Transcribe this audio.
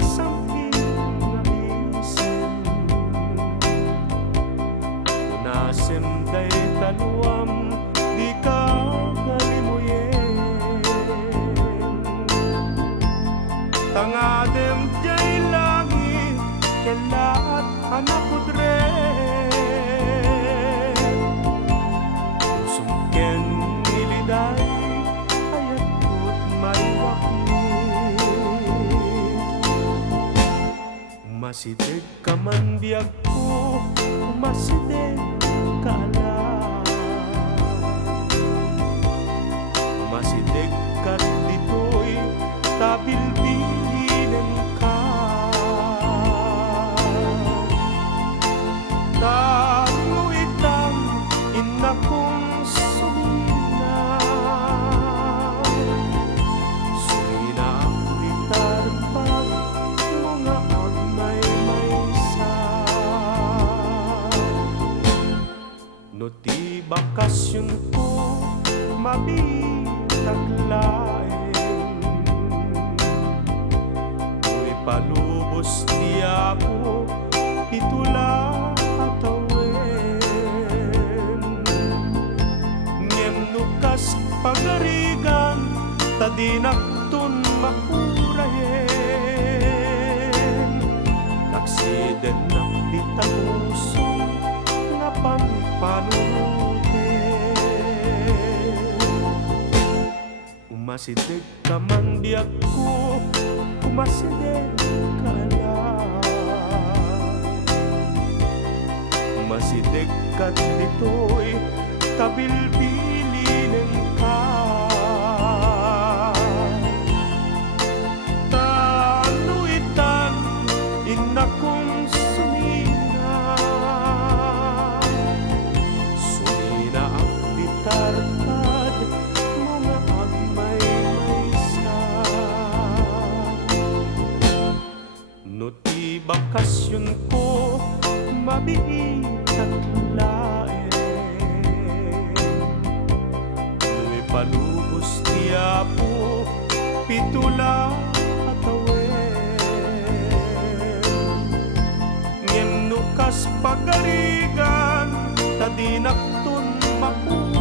kasamping nga isen unasem day taluam di ka kalimuyen tangadem jay langit kelaat anak kudre sumken niliday ayat kut may wakit masidig ka man biyag ko masidig ka ala masidig ka dito'y tabilbilin ka taluitang ina kong sumina sumina ang litarpag mga agmay maysa no ti bakasyon ko mabitag laeng mo'y palubos niya ko itula atawen ngem nukas pagarigan tadinakton makurayen naksiden nak ditapuso nga panpanuten umasidig ka man diag ko umasidig ka ala umasidig ka dito'y tabilbilin ka taluitan ina kong sumina sumina ang litarpad mga agmay maysa no ti bakasyon ko mabiitag laeng no'y palubos niya po pitula atawen ngem nukas pagarigan tadinakton mapu